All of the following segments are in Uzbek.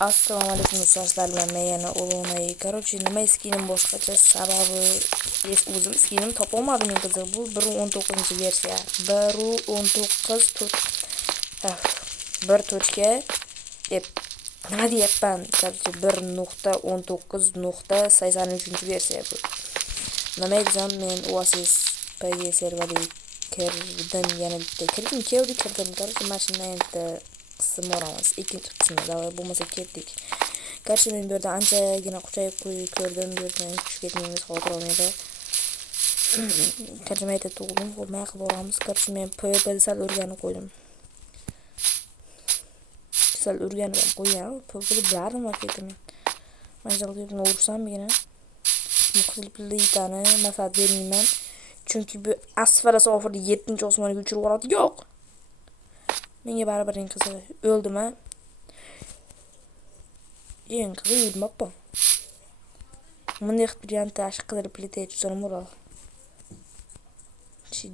Assalomu alaykum do'stlar, men yana O'lonay. Короче, nima skinim boshqacha sababi o'zim skinim topolmadim men qiziq. Bu 1.19-versiya. 1.19 1. Nima deyapman? Короче, 1.19.83-versiya bu. Nima eksam men Oasis PG serveriga kirdim, yana bitta kirdim. Короче, mashina endi qism olamiz. Ikkinchi qismda davay bo'lmasa ketdik. Qarshi men bu yerda anchagina quchayib ko'rdim, bu yerdan tushib ketmaymiz, xavotir olmaydi. Qarshi men aytib tug'ildim, bo'lmay qilib olamiz. Qarshi men PvP'da sal o'rganib qo'ydim. Sal o'rganib qo'ygan, PvP'da bilardim vaqtida men. Mana shunday urursam-gina muxlislarni maslahat bermayman. Chunki bu asfalasi oxirida 7-osmonga uchirib yuboradi. Yo'q. Menga baribir eng qizig'i o'ldimi? Eng qizig'i o'lmabman. Bunday variantda ashi qidirib plitay tutsam bo'ladi.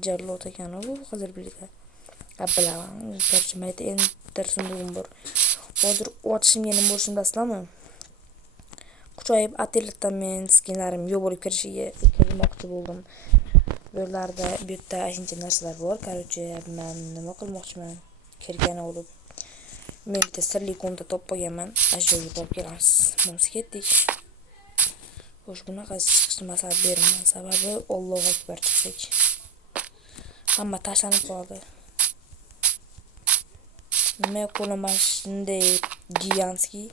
Jallod ekan u qidirib plitay. Bilaman, qarshi mayda enter sundug'im bor. Hozir otishimga nima bo'lishini bilasizlarmi? Quchoyib atelletdan men skinlarim yo'q bo'lib kirmoqchi bo'ldim. Bu yerda shuncha narsalar bor. Короче, men nima qilmoqchiman? Kirgani olib men bitta sirli konta topib olganman. Ashyoga borib kelamiz. Biz ketdik. Xo'sh, bunaqa chiqishni maslahat beraman. Sababi Allohu akbar chiqsak. Hamma tashlanib qoldi. Nima qo'lima shunday giganskiy.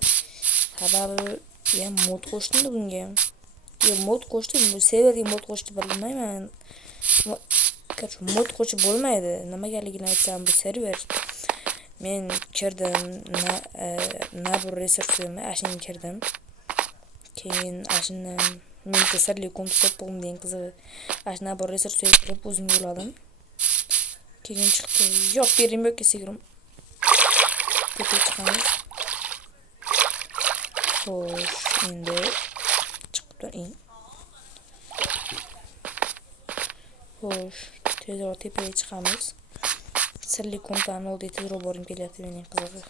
Sababi mod qo'shdim bunga. Mod qo'shdim, bu serverga mod qo'shdi bilmayman. Qarshi mod qo'shib bo'lmaydi. Nimagaligini aytsam, bu server. Men kirdim, nabur resursimni ashin kirdim. Keyin ashindan men sirli konta topdim degan qizig'i. Ashna nabur resursga kirib o'zim yo'ladim. Keyin chiqdi. Yo'q, berim yo'q kesigrim. Ketib chiqamiz. Xo'sh, endi chiqib turing. Xo'sh, tezroq tepaga chiqamiz. Sirli kontani oldiga tezroq borib kelyapti mening qizig'i.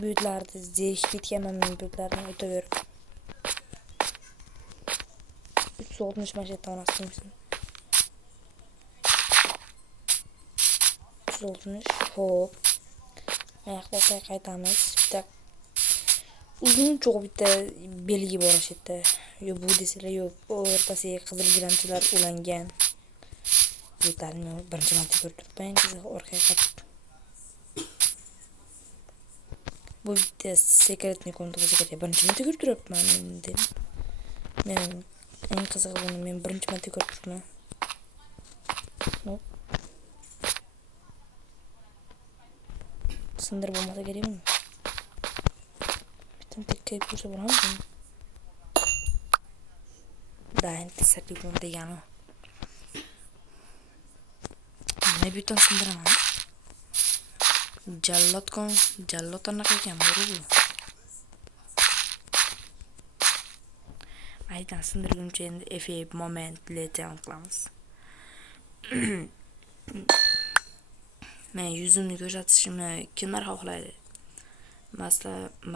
Büyütlərdə zerikib bitganman men büyütlərdən o'taverib. 360 mashetdan asmışsın. 360 hop. Ayaqqa qaytamiz. Bitta uzun cho'q bitta belgi bor ashitda. Yo bu desalar yo'q. O'rtasiga qizil gilamchilar ulangan. Büyütlarni birinchi marta ko'rib turibman, qiziq orqaga qaytib. Bu bitta sekretni kontrasiga birinchi marta ko'rib turibman endi. Men eng qizig'i buni men birinchi marta ko'rib turibman. Hop. Sindirib bo'lmasa kerakmi? Bitta tekib ko'rsa bo'ladimi? Da, endi sirli degani. Nima butun sindiraman? Jallod anaqa ekan bu. Aytan sindirguncha endi efekt moment letan qilamiz. Men yuzimni ko'rsatishimni kimlar xohlaydi?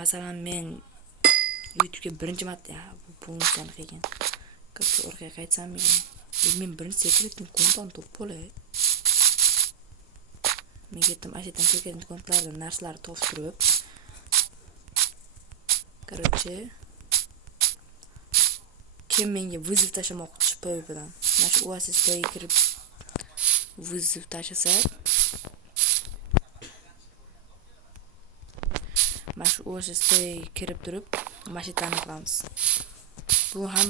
Masalan men YouTube'ga birinchi marta bu narsani qilgan. Qizcha orqaga qaytsam men birinchi sekretni kontani topib olay. Men ketdim ashitdan sekretni kontlardan narsalar toptirib. Короче, kim menga vizov tashlamoqchi PvP'dan. Mana shu Oasis PvP'ga kirib vizov tashlasa, mana shu Oasis PvP'ga kirib turib, mashinani qilamiz. Bu ham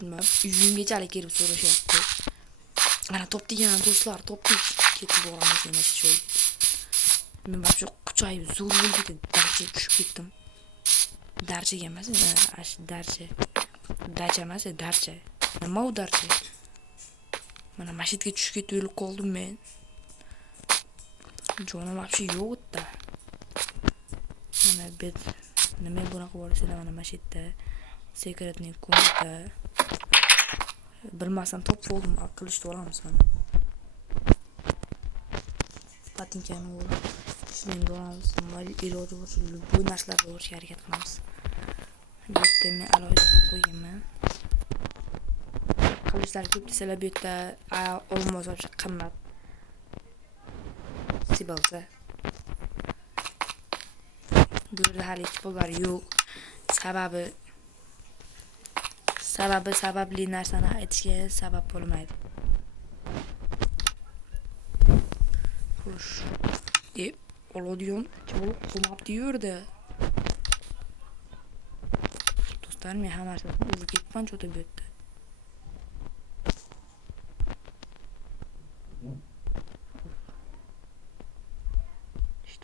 nima, uyingachalik kirib so'rashyapti. Mana topdigan do'stlar, topdik. Ketib boramiz yana shu. Men mana shu quchayib zo'r bo'ldi, darcha tushib ketdim. Darchaga emas, darcha. Darcha emas, darcha. Nima u darcha? Mana mashitga tushib ketib o'lib qoldim men. Jonim вообще yo'q-da. Mana bet nima bunaqa bo'lsa, mana mashitda sekretni konta bilmasam topib oldim, qilishni olamiz mana. patinkani olib shunday olamiz. Iloji bo'lsa bu narsalarga o'rishga harakat qilamiz. Bu yerda men alohida qilib qo'yganman. Qilishlar ko'p desalar bu yerda olmos qimmat. Sibolsa. Bu yerda hali hech pullar yo'q. Sababli narsani aytishga sabab bo'lmaydi. Xo'sh. Oladigan chol qo'mabdi yurdi. Do'stlar, men ham narsani urib ketman cho'ta bu yerda.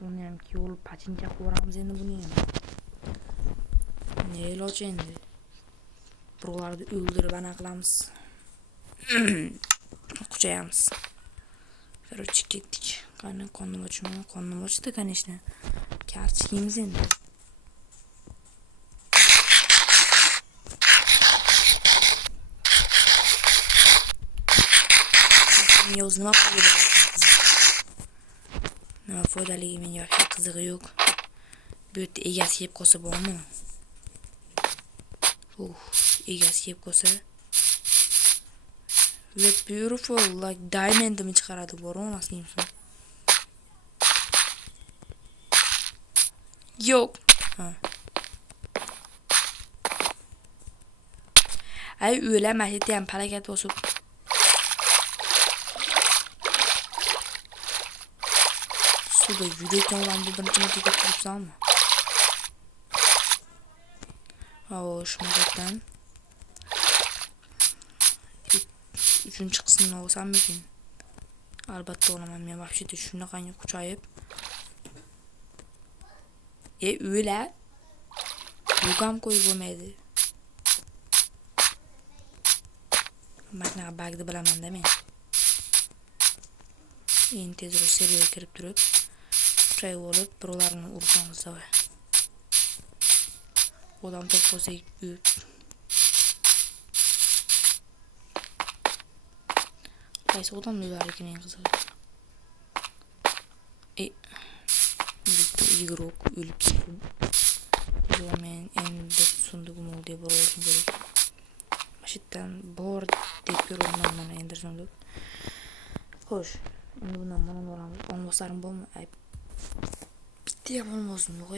Uni ham yo'l pachincha qo'ramiz endi buni ham. Ne iloji endi. Birovlarni o'ldirib ana qilamiz. Quchayamiz. Короче, ketdik. Qani qonnim ochdi, конечно. Kartishimiz endi. Men o'zim nima qilib nima foydaligi menga yoki qizig'i yo'q. Bu yerda egasi yeb qolsa bormi? Egasi yeb qolsa. With beautiful like diamond mi chiqaradi bormi maskingni? Yo'q. Ay o'lama hech ham harakat bosib. Suda yurayotgan ularni birinchi marta ko'rib turibsanmi? Shundan uchinchi qismini olsammikin? Albatta olaman. Men вообще-то shunaqangi quchayib. O'la. Yo'qam qo'yib bo'lmaydi. Mana bag'ni bilaman-da men. Endi tezroq seriyaga kirib turib, quchayib olib, birovlarni uramiz da. Odam top bo'lsak, qaysi odam ular ekan eng qizig'i. Igrok o'lib ketdi. Men endi sunduqim oldi deb olishim kerak. Mashitdan bor deb ko'raman mana endi sunduq. Xo'sh, endi bundan mana olamiz. Olmoslarim bormi? Bitta ham olmosim yo'q.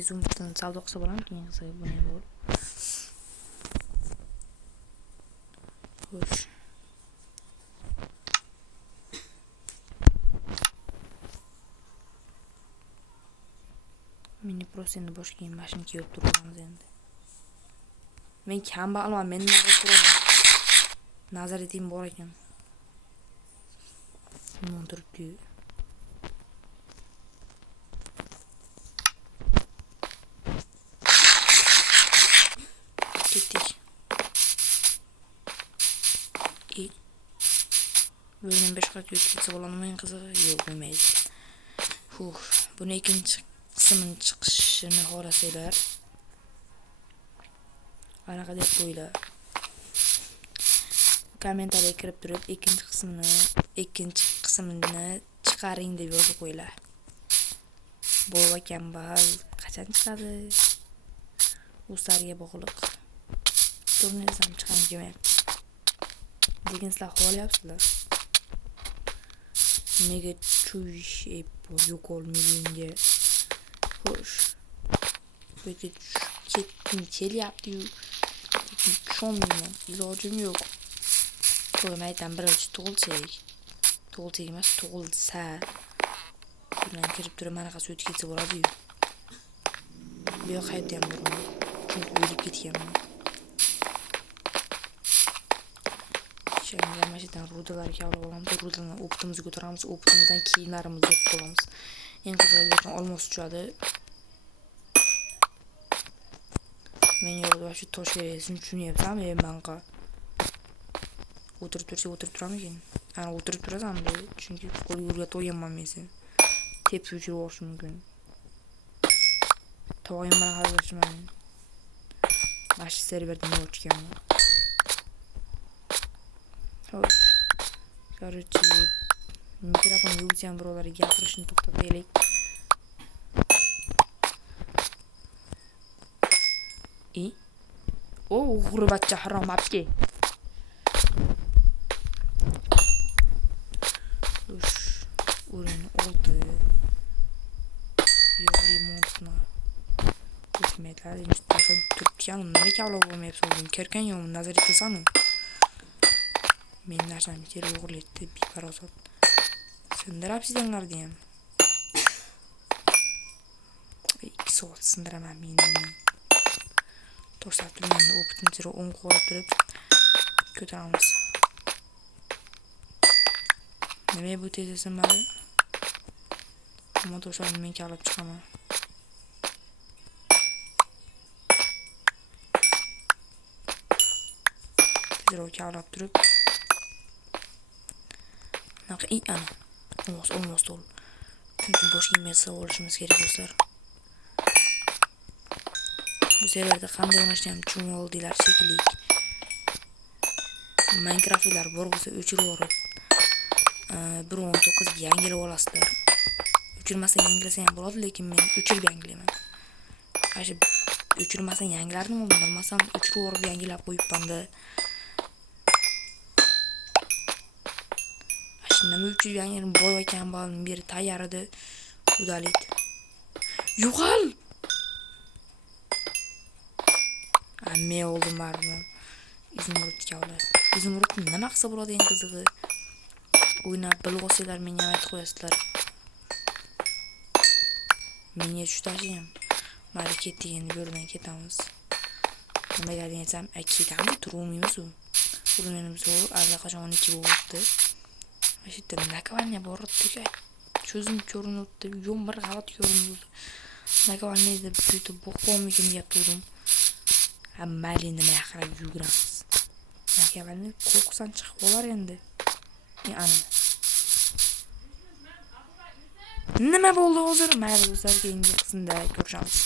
Izumruddan savdo qilsa bo'ladimi? Qiyinsa buni ham bor. Xo'sh. Meni просто endi boshqa mashina kiyib turamiz endi. Men kambag'alman, men nima qilib nazoratim bor ekan. Nima turibdi? Ketdik. Bölümün 5 kat yürütülse olanmayın kızı yok bilmeyiz. Bunu ikinci kısmın çıkışını horasıylar. Ana kadar böyle. Komentarya kirib turib ikkinchi qismini chiqaring deb yozib qo'yinglar. Bu kambag'al qachon chiqadi? O'zlariga bog'liq. Turnizam chiqam kelmayapti. Lekin sizlar xohlayapsizlar. Nega chuyish yo'q olmagunga. Xo'sh. Bu ketdim kelyapti-yu. Tushunmayman. Ilojim yo'q. Qo'ymaydan birinchi tug'ilsak emas, tug'ilsa bundan kirib turib manaqasi o'tib ketsa bo'ladi-yu. Bu yoq hayotda ham borman. Chunki o'lib ketganman. Shunday mashidan rudalarga olib olamiz. Rudalarni optimizga ko'taramiz. Optimizdan kiyimlarimizni yo'q qilamiz. Eng qizig'i lekin olmos tushadi. Men yo'lda shu tosh kerakligini tushunyapsam, menga o'tirib turamikin. Ana o'tirib turasanmi? Chunki qo'l yo'lga to'yganman men seni. Tepsi uchirib olishim mumkin. Tog'im bilan hazillashmayman. Mashi serverda nima o'tganman. Xo'sh. Короче, Mikrofon yuvsam birovlar gapirishni to'xtataylik. O g'urbatcha harom apki. Dush. O'rin oldi. Yo'li montna. Hikmetlar işte Türkiye'nin nima kavlo bo'lmayapti. Kirgan yo'q nazar etasan. Men narsani bitirib o'g'irlatdi beparosat. Sindirapsizlar deyam. 2 soat sindiraman men uni. To'rsatlarni o'pitim zero 10 qo'yib turib ko'taramiz. Nima bu tezasi mali? Motorlarni men olib chiqaman. Zero kavlab turib. Naqa ana. Olmos ol. Chunki boshqa mesa olishimiz kerak do'stlar. Bu serverda qanday o'ynashni ham tushunoldilar shekilli. Minecraft'lar bor bo'lsa o'chirib yuborib 1.19 ga yangilab olasizlar. O'chirmasa yangilasa ham bo'ladi, lekin men o'chirib yangilayman. Ashi o'chirmasa yangilardim, bilmasam o'chirib yuborib yangilab qo'yibman-da. Nima uchun yangi boy ekan balning beri tayyor edi. Udalit. Yo'qol. Amme oldu marmon. İzmurut kavla. İzmurut nima qilsa bo'ladi eng qizig'i. O'ynab bilg'osizlar menga aytib qo'yasizlar. Menga tushtashyam. Mali ketdik endi bu yerdan ketamiz. Nimaga desam, ketamiz, turmaymiz u. Urinimiz bo'lib, allaqachon 12 bo'libdi. Işte nakovальня bordi. Ko'zim ko'rinibdi. Yo'q bir qavat ko'rinibdi. Nakovальня deb tutib bo'qolmikin deb turdim. Mayli nima qarab yuguramiz. Nakovальня qo'rqsan chiqib qolar endi. Ana. Nima bo'ldi hozir? Mayli do'stlar, keyingi qismda ko'rishamiz.